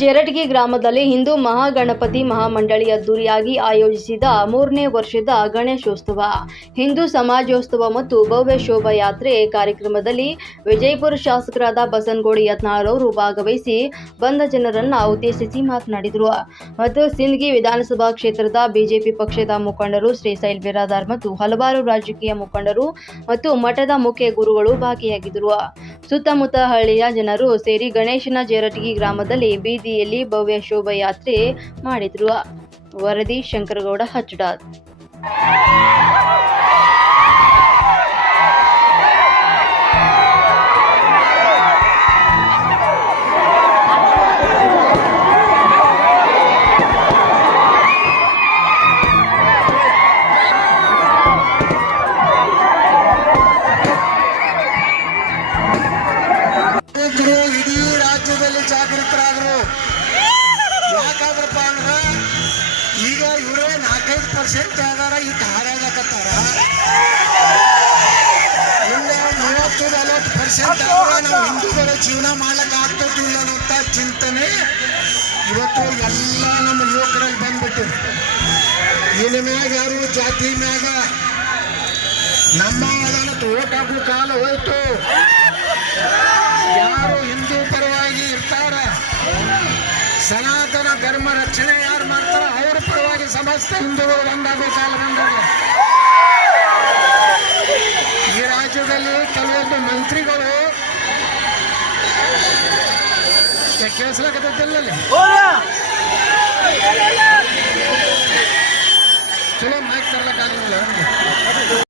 ಜೇರಟಗಿ ಗ್ರಾಮದಲ್ಲಿ ಹಿಂದೂ ಮಹಾಗಣಪತಿ ಮಹಾಮಂಡಳಿ ಅದ್ದೂರಿಯಾಗಿ ಆಯೋಜಿಸಿದ ಮೂರನೇ ವರ್ಷದ ಗಣೇಶೋತ್ಸವ. ಹಿಂದೂ ಸಮಾಜೋತ್ಸವ ಮತ್ತು ಭವ್ಯ ಶೋಭಾಯಾತ್ರೆ ಕಾರ್ಯಕ್ರಮದಲ್ಲಿ ವಿಜಯಪುರ ಶಾಸಕರಾದ ಬಸನ್ಗೋಡಿ ಯತ್ನಾಳ್ ಭಾಗವಹಿಸಿ ಬಂದ ಜನರನ್ನು ಉದ್ದೇಶಿಸಿ ಮಾತನಾಡಿದರು. ಮತ್ತು ಸಿಂದಗಿ ವಿಧಾನಸಭಾ ಕ್ಷೇತ್ರದ ಬಿಜೆಪಿ ಪಕ್ಷದ ಮುಖಂಡರು, ಶ್ರೀ ಸೈಲ್ ಬಿರಾದಾರ್ ಮತ್ತು ಹಲವಾರು ರಾಜಕೀಯ ಮುಖಂಡರು ಮತ್ತು ಮಠದ ಮುಖ್ಯ ಗುರುಗಳು ಭಾಗಿಯಾಗಿದ್ದರು. ಸುತ್ತಮುತ್ತ ಹಳ್ಳಿಯ ಜನರು ಸೇರಿ ಗಣೇಶನ ಜೇರಟಗಿ ಗ್ರಾಮದಲ್ಲಿ ಬೀದಿಯಲ್ಲಿ ಭವ್ಯ ಶೋಭಾಯಾತ್ರೆ ಮಾಡಿದ್ರು ವರದಿ ಶಂಕರಗೌಡ ಹಚ್ಚಡಾದ್ ಜಾಗೃತರಾದರು ಯಾಕಾದ್ರಪ್ಪ ಅಂದ್ರೆ ಈಗ ಇವರೇ ನಾಲ್ಕೈದು ಪರ್ಸೆಂಟ್ ಆದಾರ ಈ ಹಾರಾಗಕತ್ತಾರ ಇನ್ನು ಮೂವತ್ತು ನಲವತ್ತು ಪರ್ಸೆಂಟ್ ಆದ್ರೆ ನಾವು ಹಿಂದೂಗಳ ಜೀವನ ಮಾಡಕ್ ಆಗ್ತದಿಲ್ಲ ಅಂತ ಚಿಂತನೆ ಇವತ್ತು ಎಲ್ಲ ನಮ್ಮ ಯುವಕರಲ್ಲಿ ಬಂದ್ಬಿಟ್ಟಿದೆ. ಇನ್ನು ಮ್ಯಾಗ ಯಾರು ಜಾತಿ ಮ್ಯಾಗ? ನಮ್ಮ ಅದಾನತ್ ಓಟ್ ಹಾಕೋ ಕಾಲ ಹೋಯ್ತು. ಸನಾತನ ಧರ್ಮ ರಕ್ಷಣೆ ಯಾರು ಮಾಡ್ತಾರ ಅವರ ಪರವಾಗಿ ಸಮಸ್ತ ಹಿಂದೂಗಳು ಒಂದಾಗೋ ಕಾಲ ಬಂದಾಗ ಈ ರಾಜ್ಯದಲ್ಲಿ ಕೆಲವೊಂದು ಮಂತ್ರಿಗಳು ಕೇಳಿಸ್ಲಾಕತ್ತಿಲ್ಲ ಕೆಲವು